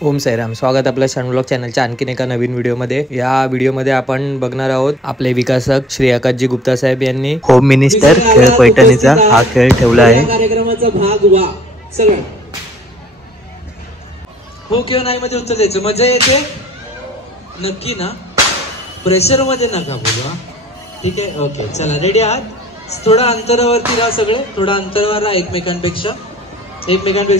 ओम साईराम, स्वागत आपल्या शन ब्लॉग चॅनलच्या आणखीन एका नवीन व्हिडिओमध्ये। या व्हिडिओमध्ये आपण बघणार आहोत आपले विकासक श्री आकाशजी गुप्ता साहेब यांनी होम मिनिस्टर खेळ पैठणीचा हा खेळ ठेवला आहे। कार्यक्रमाचा भाग वा सगळं हो किंवा नाही मध्ये उत्तर द्यायचं। मजा येते नक्की ना? प्रेशर मध्ये नका बोलू। ठीक आहे, ओके चला रेडी आहात? थोडा अंतरावरती राहा सगळे, थोडा अंतरावर राहा एकमेकांपेक्षा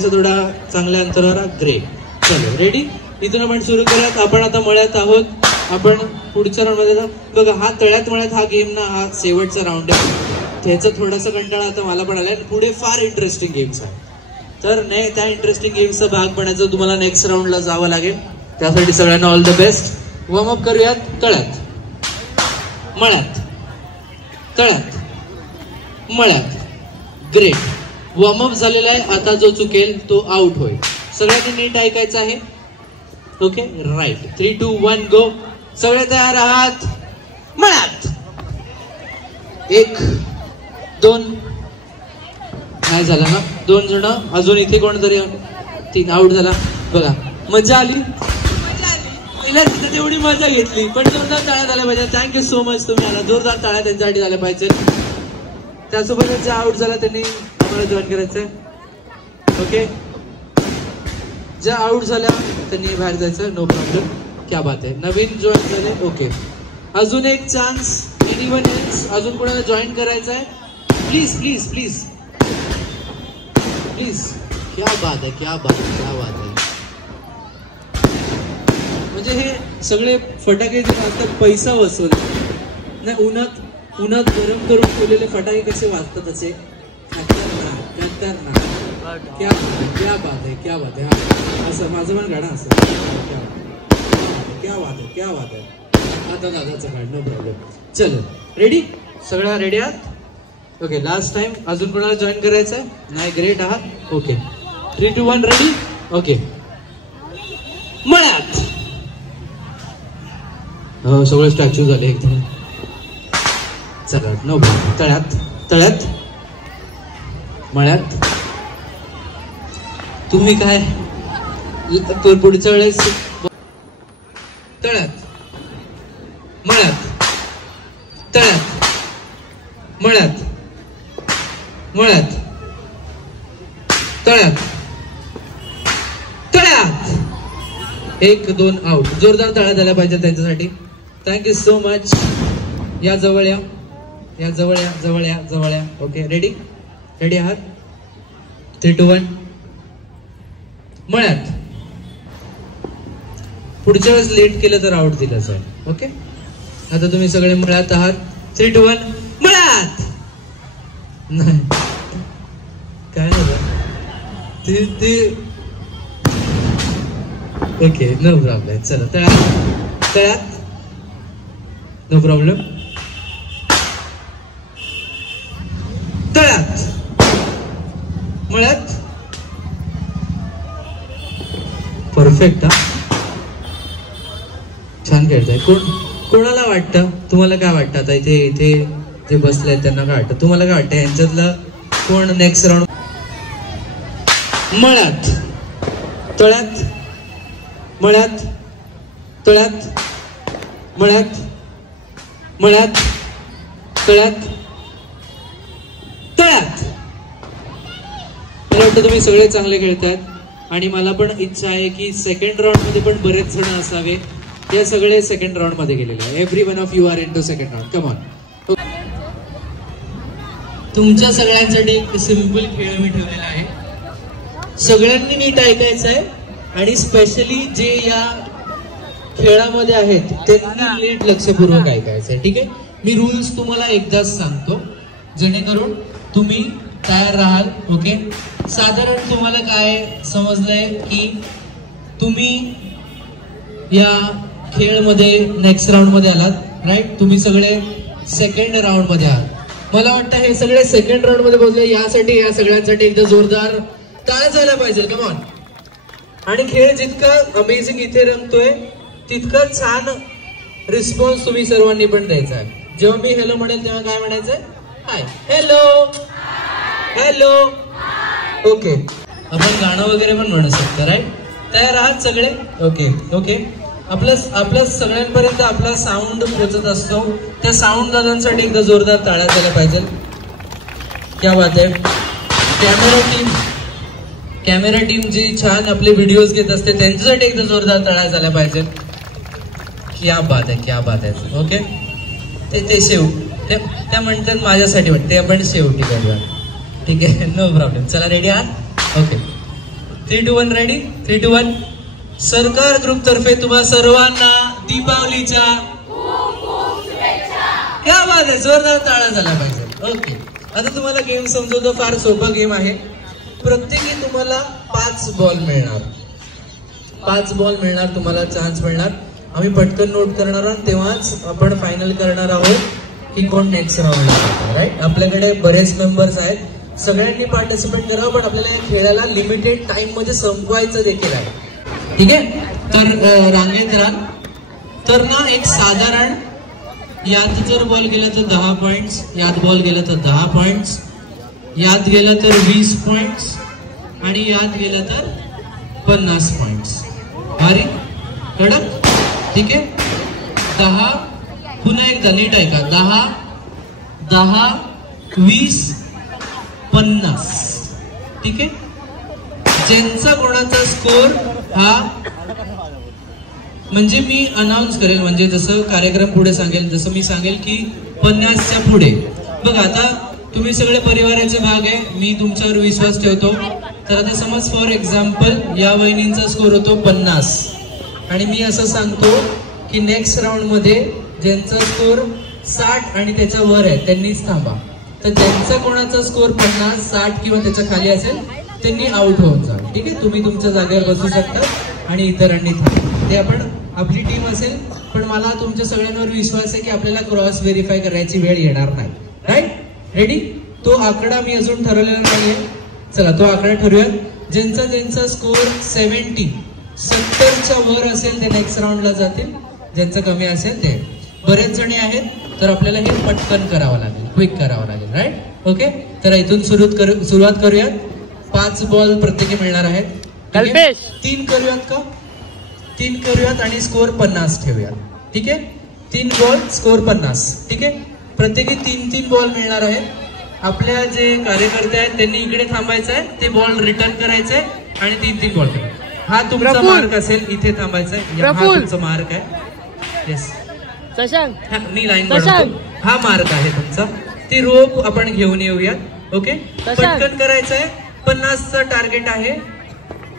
थोडा चांगल्या अंतरावर राहा। ग्रेट, चलो रेडी? इथून आपण सुरू करूयात। आपण आता मळ्यात आहोत। आपण पुढच्या राऊंड मध्ये बघा, हा तळ्यात मळ्यात हा गेम ना, हा शेवटचा राऊंड आहे। त्याचा थोडासा कंटाळा आता मला पण आलाय। पुढे फार इंटरेस्टिंग गेम्स आहे, तर नाही त्या इंटरेस्टिंग गेम्सचा भाग बनायचं तुम्हाला नेक्स्ट राऊंडला जावं लागेल। त्यासाठी सगळ्यांना all the best. Warm up करूयात। तळ्यात मळ्यात, तळ्यात मळ्यात। ग्रेट, वॉर्मअप झालेला आहे। आता जो चुकेल तो आउट होईल। सगळ्यांनी नीट ऐकायचं आहे। ओके राईट, 3, 2, 1 गो। सगळे तयार आहात? मळ्यात 1, 2 नाही झाला ना? 2 जण अजून। इथे कोणतरी 3 आउट झाला। बघा मजा आली, तिथे तेवढी मजा घेतली, पण जोरदार टाळ्या झाल्या पाहिजे। थँक्यू सो मच, तुम्ही आला। जोरदार टाळ्या त्यांच्यासाठी झाल्या पाहिजे। त्यासोबत जे आउट झाला त्यांनी आम्हाला जॉईन करायचंय। ओके, ज्या आउट झाल्या त्यांनी बाहेर जायचं, नो प्रॉब्लेम। क्या बात आहे, नवीन जॉईन झाले। ओके, अजून एक चान्स। Anyone else? अजून कोणाला जॉईन करायचं आहे? Please please please please. क्या बात आहे, क्या बात आहे, क्या बात आहे। म्हणजे हे सगळे फटाके जे वाजतात पैसा वसूल नाही। उन्हात गरम करून ठेवलेले फटाके कसे वाजतात असे। क्या बात आहे, क्या बात आहे। असं माझं पण गाणं असं, क्या बात आहे, क्या बात आहे। आता दादाचं गाणं, नो प्रॉब्लेम। चलो रेडी? सगळ्या रेडी आहात? Okay, last time. अजून कोणाला जॉईन करायचं आहे? नाही, ग्रेट आहात। Okay, 3, 2, 1 ready? ओके, मळ्यात। हो, सगळे स्टॅच्यू झाले एकदम। चला नो प्रॉब्लेम। तळ्यात, तळ्यात मळ्यात। तुम्ही काय पुढच्या वेळेस तळ्यात मळ्यात, तळ्यात मळ्यात, मळ्यात तळ्यात, तळ्यात। 1, 2 आउट। जोरदार टाळ्या झाल्या पाहिजे त्यांच्यासाठी। Thank you so much. या जवळ या, या जवळ या, जवळ या, जवळ या। Okay ready? रेडी आहात? 3, 2, 1 मळ्यात। पुढच्या वेळेस लेट केलं तर आउट दिलं जाईल। ओके, आता तुम्ही सगळे मळ्यात आहात। 3, 2, 1 मळ्यात। नाही काय ते ओके, नो प्रॉब्लेम। चला तळ्यात, तळ्यात नो प्रॉब्लेम। तळ्यात मळ्यात। परफेक्ट हा, छान खेळताय। कोणाला वाटतं? तुम्हाला काय वाटतं? आता इथे जे बसले त्यांना काय वाटतं? तुम्हाला काय वाटतं यांच्यातलं कोण नेक्स्ट राऊंड? मळ्यात, तळ्यात मळ्यात, तळ्यात मळ्यात, मळ्यात तळ्यात, तळ्यात। मला वाटतं तुम्ही सगळे चांगले खेळतात आणि मला पण इच्छा आहे की सेकंड राऊंड मध्ये पण बरेच जण असावे। हे सगळे सेकंड राऊंड मध्ये गेलेले आहे। Every one of you are in to second round. Come on. तुमच्या सगळ्यांसाठी एक सिंपल खेळ मी ठेवलेला आहे। सगळ्यांनी नीट ऐकायचं आहे आणि स्पेशली जे या खेळामध्ये आहेत त्यांनी नीट लक्षपूर्वक ऐकायचं आहे। ठीक आहे, मी रूल्स तुम्हाला एकदाच सांगतो जेणेकरून तुम्ही तयार राहाल। ओके, साधारण तुम्हाला काय समजलंय की तुम्ही या खेळमध्ये नेक्स्ट राऊंड मध्ये आलात, राईट? तुम्ही सगळे सेकंड राऊंड मध्ये आहात। मला वाटतं हे सगळे सेकंड राऊंड मध्ये पोहोचले, यासाठी या सगळ्यांसाठी एकदा जोरदार टाळ्या झाल्या पाहिजे। Come on. आणि खेळ जितका अमेझिंग इथे रंगतोय तितका छान रिस्पॉन्स तुम्ही सर्वांनी पण द्यायचा आहे। जेव्हा मी हॅलो म्हणेल तेव्हा काय म्हणायचंय? हाय, हॅलो, हॅलो। ओके, आपण गाणं वगैरे पण म्हणू शकतो, राईट? तयार आहात सगळे? Okay okay. आपल्या सगळ्यांपर्यंत आपला साऊंड पोहोचत असतो. त्या साऊंड दादांसाठी एकदा जोरदार टाळ्या झाल्या पाहिजे. क्या बात आहे. कॅमेरा टीम जी छान आपले व्हिडिओज घेत असते त्यांच्यासाठी एकदा जोरदार टाळ्या झाल्या पाहिजे. क्या बात आहे, क्या बात आहे. ओके. ते त्या म्हणतात माझ्यासाठी वाटते, आपण शेवटी करूया. ठीक आहे, नो प्रॉब्लेम. चला रेडी आहात? ओके. 3, 2, 1 रेडी. 3, 2, 1. सरकार ग्रुप तर्फे तुम्हा सर्वांना दीपावलीच्या क्या बात आहे. जोरदार टाळ्या झाला पाहिजे. ओके. आता तुम्हाला गेम समजवतो. फार सोपा गेम आहे. प्रत्येकी तुम्हाला 5 बॉल मिळणार. 5 बॉल मिळणार तुम्हाला, चान्स मिळणार. आम्ही पटकन नोट करणार आहोत, तेव्हाच आपण फायनल करणार आहोत की कोण नेक्स्ट राऊंडला जातो. राईट. आपल्याकडे बरेच मेंबर्स आहेत, सगळ्यांनी पार्टिसिपेट करावं, पण आपल्याला या खेळाला लिमिटेड टाइम मध्ये संपवायचं देखील आहे. ठीक आहे. तर रांगेत राहा. तर ना एक साधारण यात जर बॉल गेला तर 10 पॉइंट्स, यात बॉल गेला तर 10 पॉइंट्स, यात गेला तर 20 पॉइंट्स आणि यात गेला तर 50 पॉइंट्स. भारी कडक. ठीक आहे. 10 पुन्हा एकदा नीट आहे का? 10, 20, 50. ठीक आहे. ज्यांचा कोणाचा स्कोर हा म्हणजे मी अनाउन्स करेल, म्हणजे जसं कार्यक्रम पुढे सांगेल, जसं मी सांगेल की 50च्या पुढे. बघा आता तुम्ही सगळे परिवाराचे भाग आहे, मी तुमच्यावर विश्वास ठेवतो. तर आता समज फॉर एक्झाम्पल या वहिनींचा स्कोर होतो 50 आणि मी असं सांगतो की नेक्स्ट राऊंड मध्ये ज्यांचा स्कोर 60 आणि त्याच्या वर आहे त्यांनीच थांबा. तर ज्यांचा कोणाचा स्कोर 50, 60 किंवा त्याच्या खाली असेल त्यांनी आउट होऊन जा. ठीक आहे. तुम्ही तुमच्या जागेवर बसू शकता आणि इतरांनी थांबा. ते आपण आपली टीम असेल, पण मला तुमच्या सगळ्यांवर विश्वास आहे की आपल्याला क्रॉस व्हेरीफाय करायची वेळ येणार नाही. राईट. रेडी. तो आकडा मी अजून ठरवलेला नाहीये. चला तो आकडा ठरवूया. ज्यांचा स्कोर 70च्या वर असेल ते नेक्स्ट राऊंडला जातील, ज्यांचं कमी असेल ते. बरेच जणी आहेत, तर आपल्याला हे पटकन करावं लागेल, क्विक करावं लागेल. राईट. ओके. तर इथून सुरुवात करूयात. 5 बॉल प्रत्येकी मिळणार आहेत. 3 करूयात का? 3 करूयात आणि स्कोर 50 ठेवूयात. ठीक आहे. 3 बॉल स्कोर 50. ठीक आहे. प्रत्येकी 3 बॉल मिळणार आहेत. आपल्या जे कार्यकर्ते आहेत त्यांनी इकडे थांबायचं आहे, ते बॉल रिटर्न करायचे आणि 3 बॉल ठेवायचे. हा तुमचा मार्क असेल, इथे थांबायचा आहे. हा तुमचा मार्क आहे. येस. मी लाईन बनवतो. हा मार्क आहे तुमचा. ती रोप आपण घेऊन येऊयात. ओके. पटकन करायचं आहे. 50चं टार्गेट आहे.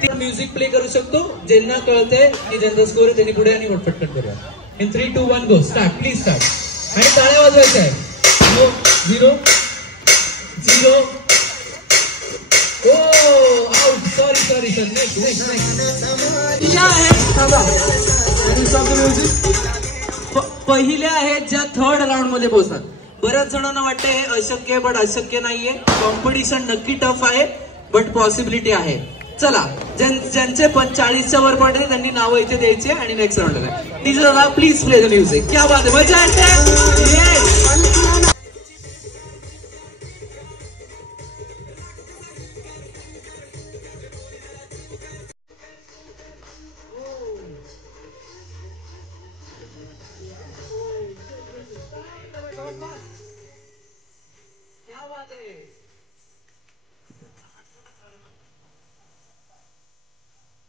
ती म्युझिक प्ले करू शकतो. ज्यांना कळतंय की ज्यांचा स्कोर आहे त्यांनी पुढे आणि पटपट करूया. In 3, 2, 1 go. Start. Please start. आणि टाळ्या वाजवायच्या आहे. 0, 0. ओ आउट. Sorry sir. नेक्स्ट. या आहे थांबा. पहिल्या आहेत ज्या 3rd राऊंड मध्ये पोहोचतात. बऱ्याच जणांना वाटतं हे अशक्य आहे, बट अशक्य नाहीये. कॉम्पिटिशन नक्की टफ आहे, बट पॉसिबिलिटी आहे. चला, ज्यांचे 40च्या वर पडले त्यांनी नावं इथे द्यायचे आणि नेक्स्ट राऊंडला. DJ please play the music. क्या बात आहे. मजा येते.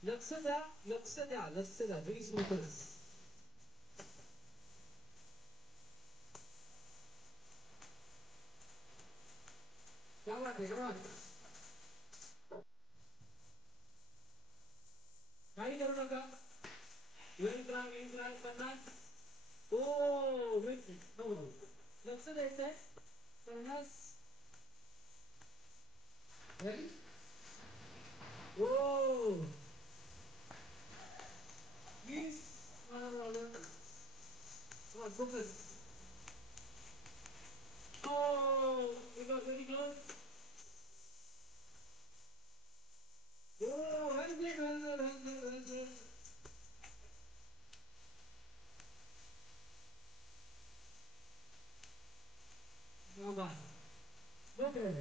लक्ष द्या. Please focus. काही करू नका. लक्ष द्यायचंय. 50. Focus. You got very close. Well good. Okay.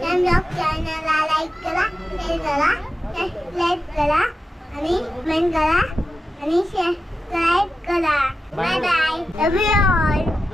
Blog चॅनलला लाईक करा, शेअर करा, सबस्क्राईब करा आणि कमेंट करा आणि सबस्क्राईब करा. Bye bye, love you all.